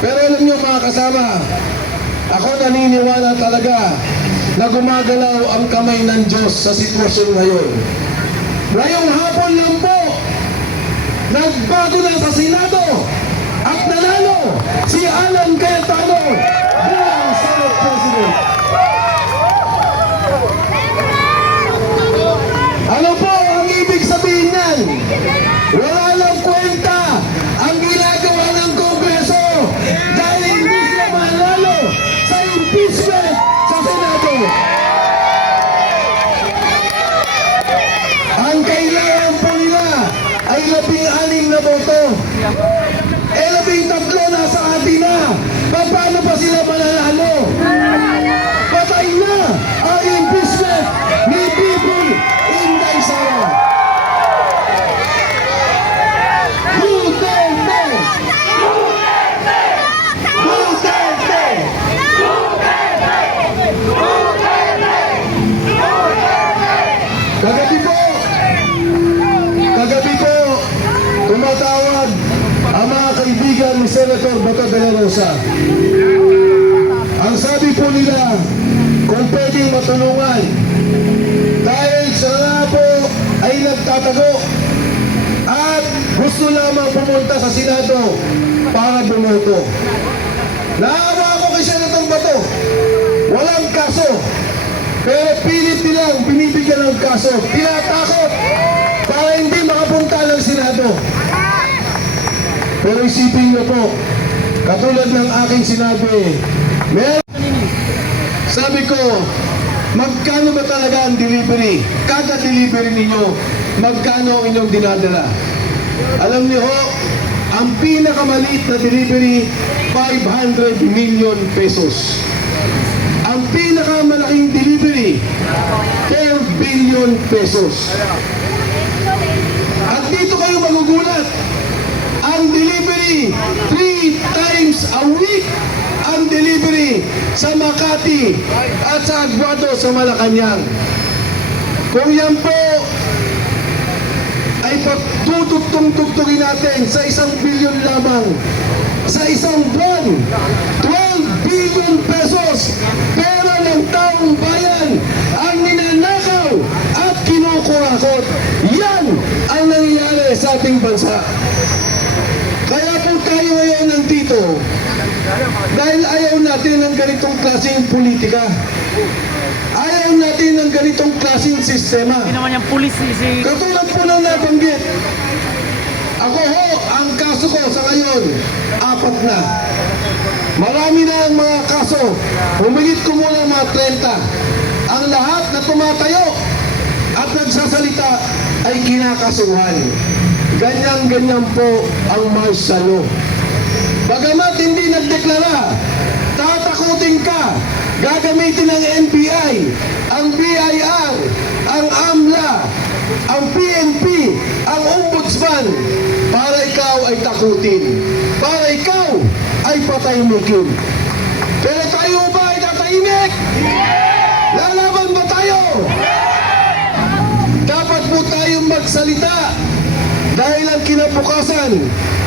Pero alam niyo mga kasama, ako naniniwala talaga na gumagalaw ang kamay ng Diyos sa sitwasyon ngayon. Ngayong hapon lang po, nagbago na sa Senado at nanalo si Alan Cayetano bilang Senate President. Ano po ang ibig sabihin niyan? Wala lang kwenta ang ginagawa ng Kongreso dahil hindi sila manalo sa impeachment sa Senado. Ang kailangan po nila ay 16 na boto. 13 na sa atin na. Paano pa sila mananalo? Patay na ang impeachment ni People Inday Sara. Duterte! Duterte! Duterte! Kagabi po, tumatawag ang mga kaibigan ni Senator Bato de la Rosa. Ang sabi po nila, kung pwedeng matulungan, dahil siya nga po ay nagtatago at gusto lamang pumunta sa Senado para bumoto. Naawa ako kay Senator Bato. Walang kaso. Pero pilit nilang binibigyan ng kaso. Tinatakot para hindi makapunta ng Senado. Pero isipin niyo po, katulad ng aking sinabi, sabi ko, magkano ba talaga ang delivery? Kada delivery ninyo, magkano ang inyong dinadala? Alam niyo ho, ang pinakamaliit na delivery, 500 million pesos. Ang pinakamalaking delivery, 4 billion pesos. At dito kayo magugulat, ang delivery 3 times a week ang delivery sa Makati at sa Aguado sa Malacanang. Kung yan po ay pagtutugtong-tugtungin natin sa 1 billion lamang sa isang buwan, 12 billion pesos pera ng taong bayan ang ninanakaw at kinukurakot. Yan ang nangyayari sa ating bansa. Kaya po tayo ngayon nandito dahil ayaw natin ng ganitong klaseng politika. Ayaw natin ng ganitong klaseng sistema. Hindi naman yung pulis si... Katulad po ng nabanggit, ako ho, ang kaso ko sa ngayon, 4 na. Marami na ang mga kaso. Humigit ko muna mga 30. Ang lahat na tumatayo at nagsasalita ay kinakasuhan. Ganyan-ganyan po ang martial law. Bagamat hindi nagdeklara, tatakutin ka, gagamitin ng NBI, ang BIR, ang AMLA, ang PNP, ang Ombudsman, para ikaw ay takutin, para ikaw ay patahimikin. Pero tayo ba ay tatahimik? Lalaban ba tayo? Dapat po tayong magsalita dahil ang kinabukasan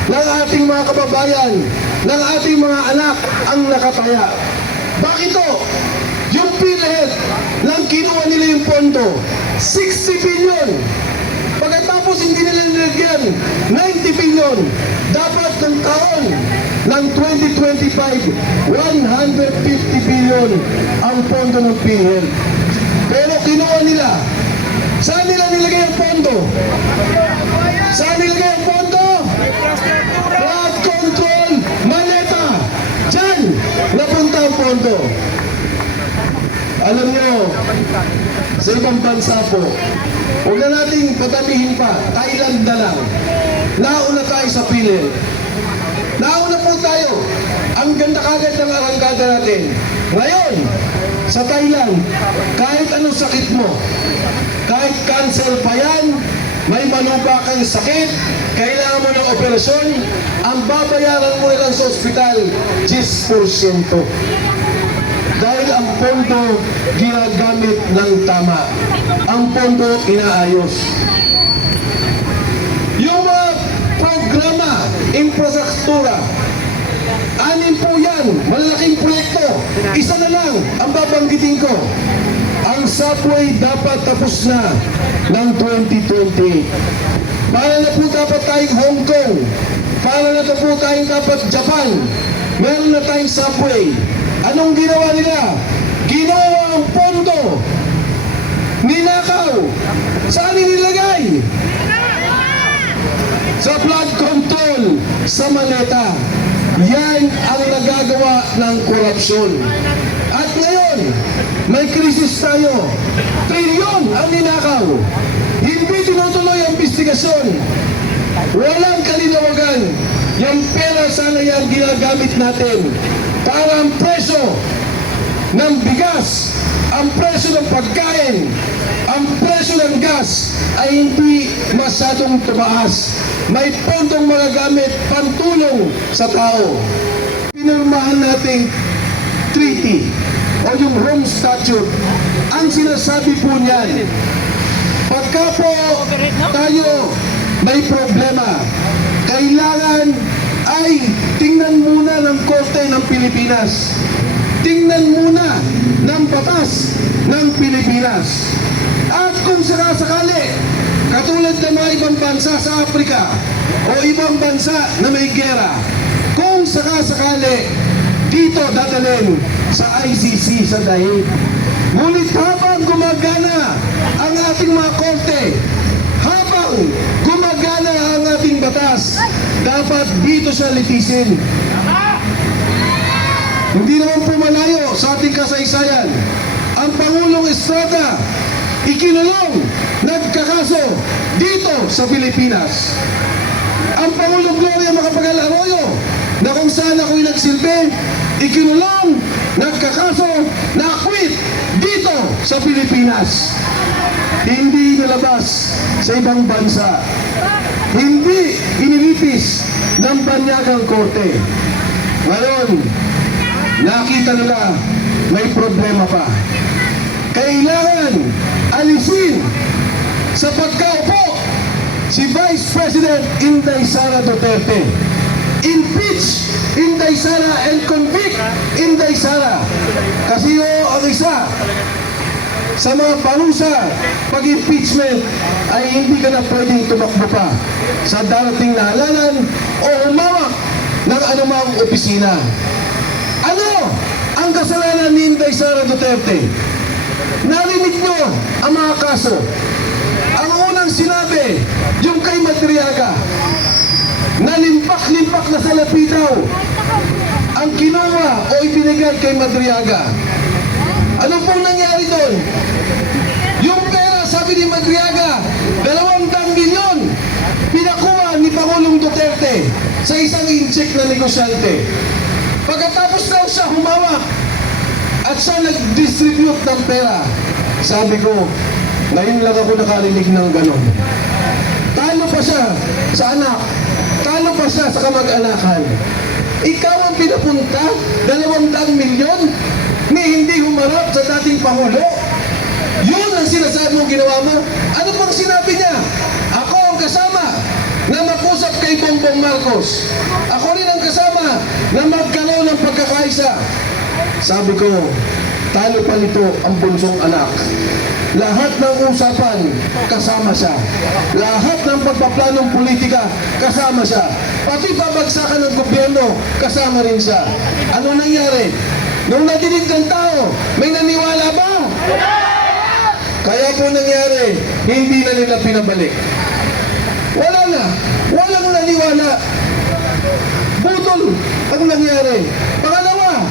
ng ating mga kababayan, ng ating mga anak ang nakataya. Bakit to? Yung PhilHealth lang kinuha nila yung pondo, 60 billion. Pagkatapos hindi nila nilagyan, 90 billion. Dapat ng taon ng 2025, 150 billion ang pondo ng PhilHealth. Pero kinuha nila. Saan nila nilagay ang pondo? Saan nilagay ang pondo? Flood control, Maleta. Diyan, napunta ang pondo. Alam nyo, sa ibang bansa po, huwag na nating patamihin pa, Thailand na lang. Nauna tayo sa PhilHealth. Nauna po tayo. Ang ganda kagad ng arangkada natin. Ngayon, sa Thailand, kahit anong sakit mo, kahit cancer pa yan, may malupa kang sakit, kailangan mo ng operasyon, ang babayaran mo lang sa ospital, 10%. Dahil ang pondo ginagamit ng tama. Ang pondo inaayos. Yung mga programa, infrastruktura, Anim po yan, malalaking proyekto. Isa na lang ang babanggitin ko. Ang subway dapat tapos na ng 2028. Para na po dapat tayong Hong Kong. Para na po tayong dapat Japan. Meron na tayong subway. Anong ginawa nila? Ginawa ang pondo. Ninakaw. Saan nilagay? Sa flood control, sa maleta. Yan ang nagagawa ng korupsyon. At ngayon, may krisis tayo. Trilyon ang ninakaw. Hindi tinutuloy ang investigasyon. Walang kalinawagan. Yung pera sana yan ginagamit natin para ang presyo ng bigas, ang presyo ng pagkain, ang presyo ng gas ay hindi masyadong tumaas. May pondong magagamit pantulong sa tao. Pinirmahan nating treaty o yung Rome Statute, ang sinasabi po niyan, pagka po tayo may problema, kailangan ay tingnan muna ng Korte ng Pilipinas. Tingnan muna ng batas ng Pilipinas. At kung sakasakali, katulad ng mga ibang bansa sa Afrika o ibang bansa na may gera, kung sakasakali, dito dadalhin sa ICC sa Daig. Ngunit habang gumagana ang ating mga korte, habang gumagana ang ating batas, dapat dito siya litisin. Hindi naman po malayo sa ating kasaysayan. Ang Pangulong Estrada, ikinulong, nagkakaso dito sa Pilipinas. Ang Pangulong Gloria Macapagal Arroyo, na kung saan ako'y nagsilbi, ikinulong, nagkakaso, na-acquit dito sa Pilipinas. Hindi nilabas sa ibang bansa. Hindi inilipis ng banyagang korte. Ngayon, nakita nila may problema pa. Kailangan alisin sa pagkaupo si Vice President Inday Sara Duterte. Impeach Inday Sara and convict Inday Sara. Kasi ang isa sa mga parusa pag-impeachment ay hindi ka na pwedeng tumakbo pa sa darating na halalan o humawak ng anumang opisina. Ano ang kasalanan ni Inday Sara Duterte? Narinig nyo ang mga kaso. Ang unang sinabi, yung kay Madriaga, nalimpak-limpak na salapi daw ang kinuha o ibinigay kay Madriaga. Ano pong nangyari doon? Yung pera, sabi ni Madriaga, 200 milyon pinakuha ni Pangulong Duterte sa isang incheck na negosyante. Pagkatapos daw siya humawak at siya nag-distribute ng pera, sabi ko, ngayon lang ako nakarinig ng ganon. Talo pa siya sa anak, talo pa siya sa kamag-anakan. Ikaw ang pinapunta, 200 milyon, ni hindi humarap sa dating Pangulo. Yun ang sinasabi mo ginawa mo. Ano pang sinabi niya? Ako ang kasama na makusap kay Bongbong Marcos. Ako rin ang kasama na magkaroon ng pagkakaisa. Sabi ko, talo pa nito ang bunsong anak. Lahat ng usapan, kasama siya. Lahat ng pagpaplanong politika, kasama siya. Pati pabagsakan ng gobyerno, kasama rin siya. Ano nangyari? Nung nadinig ng tao, may naniwala ba? Kaya po nangyari, hindi na nila pinabalik. Wala na. Walang naniwala. Budol ang nangyari. Pangalawa,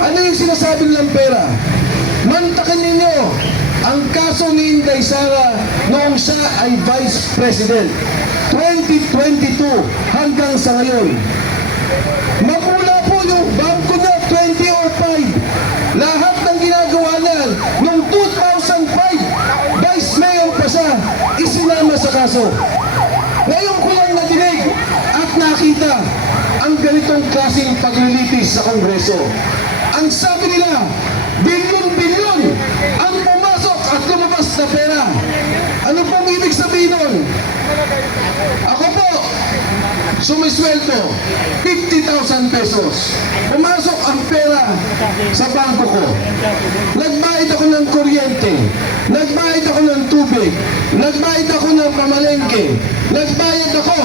ano yung sinasabi nilang pera? Mantakin ninyo ang kaso ni Inday Sara noong siya ay Vice President. 2022 hanggang sa ngayon. Mapula po yung bangko niya 2005. Lahat ng ginagawa niya noong 2005, Vice Mayor pa siya, isinama sa kaso. Ngayon ko lang nadinig at nakita ang ganitong klaseng paglilitis sa Kongreso. Ang sabi nila, bilyon-bilyon ang pumasok at lumabas na pera. Ano pong ibig sabihin nun? Ako po, sumisweldo, 50,000 pesos. Pumasok ang pera sa bangko ko. Nagbayad ako ng kuryente. Nagbayad ako ng tubig. Nagbayad ako ng pamalengke. Nagbayad ako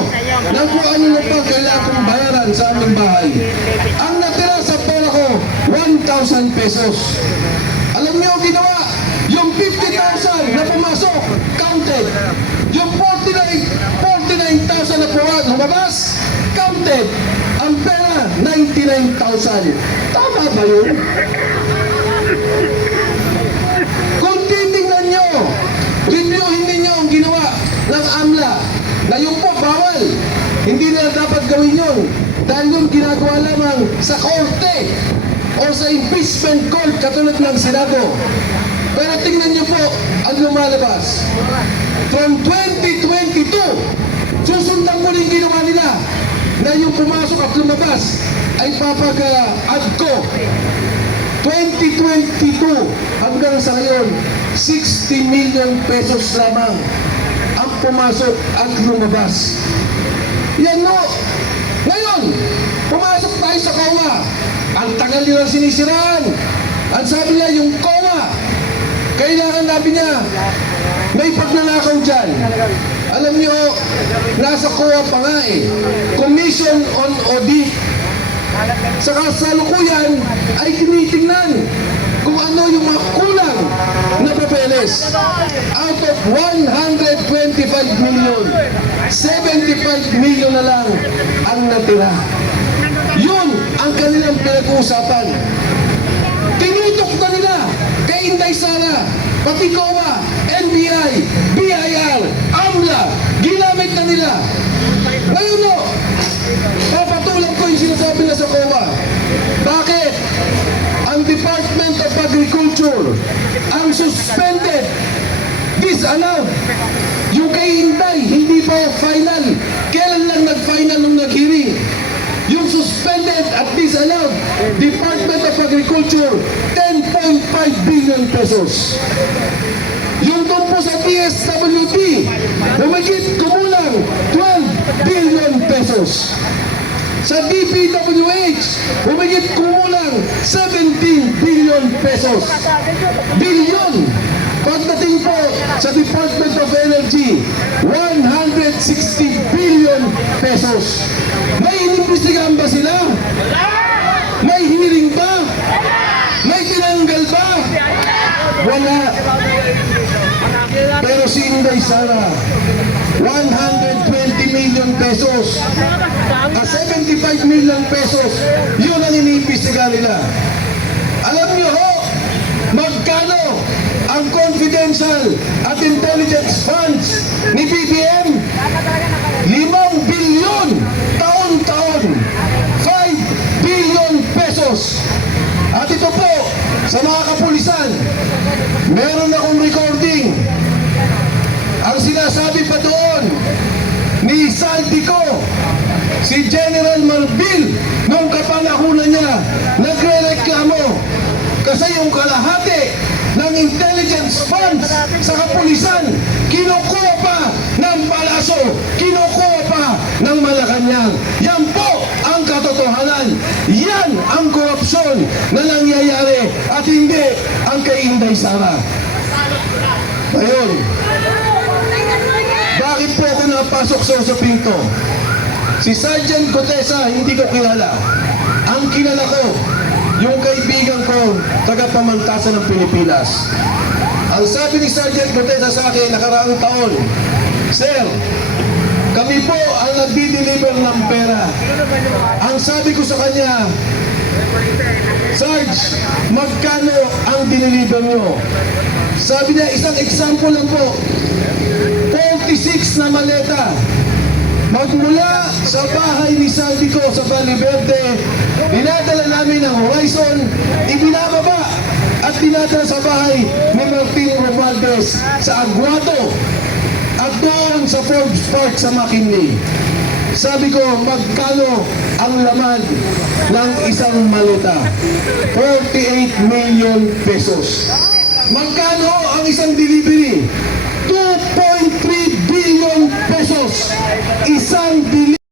ng kung ano na pa kailangan kong bayaran sa aming bahay. Ang natira sa pera ko, 1,000 pesos. Alam niyo ang ginawa? Yung 50,000 na pumasok, counted. Yung 49,000 na lumabas, counted. Ang pera, 99,000. Tama ba yun? Kung titingnan nyo, reviewin ninyo ang ginawa ng AMLA na yung po bawal. Hindi na dapat gawin yun. Dahil yung ginagawa lamang sa korte o sa impeachment court katulad ng Senado. Pero tingnan nyo po ang lumalabas. From 2022, susundan mo rin ginawa nila na yung pumasok at lumabas ay papag-ADCO. 2022 hanggang sa ngayon, 60 million pesos lamang ang pumasok at lumabas. Yan no! Ngayon, pumasok tayo sa COA. Ang tagal nilang sinisiraan. Ang sabi niya, yung COA, kailangan nabi niya, may pagnanakaw dyan. Alam niyo, nasa COA pa nga eh. Commission on Audit. Sa kasalukuyan ay tinitingnan kung ano yung mga kulang na papeles. Out of 125 million, 75 million na lang ang natira. Yun ang kanilang pinag-uusapan. Tinutok na nila kay Inday Sara, pati COA, NBI, BIR, AMLA, ginamit na nila. Ngayon no, papatulang ko yung sinasabi na sa COA. Bakit? Ang Department of Agriculture ang suspended, disallowed. Yung kay Inday, hindi pa final. Kailan lang nag-final nung nag-hearing? Yung suspended at disallowed, Department of Agriculture, 10.5 billion pesos. Yung doon po sa DSWD, humigit kumulang 12 billion pesos. Sa DPWH, humigit kumulang 17 billion pesos. Billion! Pagdating po sa Department of Energy, 160 billion pesos. May inimbestigahan ba sila? May hiniling ba? May tinanggal ba? Wala. Pero si Inday Sara, 120 million pesos, 75 million pesos, yun ang iniimbestigahan nila. Alam niyo ho, magkano ang confidential at intelligence funds ni BBM? 5 billion taon-taon, 5 billion pesos. At ito po, sa mga kapulisan, meron akong recording. Ang sinasabi pa doon ni Saldico, si General Marbil, nung kapanahunan niya, nagre-reklamo kasi yung kalahati ng intelligence funds sa kapulisan, kinukuha pa ng Palaso, kinukuha pa ng Malacanang. Yan po ang katotohanan. Yan ang korupsyon na nangyayari at hindi ang kay Inday Sara. Ngayon, bakit po ako napasok sa usaping to? Si Sergeant Gutesa, hindi ko kilala. Ang kilala ko, yung kaibigan ko, taga-pamantasan ng Pilipinas. Ang sabi ni Sergeant Gutesa sa akin nakaraang taon, Sir, kami po ang nagdi-deliver ng pera. Ang sabi ko sa kanya, Sarge, magkano ang diniliver nyo? Sabi niya, isang example lang po, 46 na maleta. Magmula sa bahay ni Saldico sa Valle Verde, dinadala namin ang Horizon, ibinababa at dinadala sa bahay ni Martin Romualdez sa Aguado at doon sa Forbes Park sa McKinley. Sabi ko, magkano ang laman ng isang maleta? 48 million pesos. Magkano ang isang delivery? 2.3 billion pesos. Isang delivery.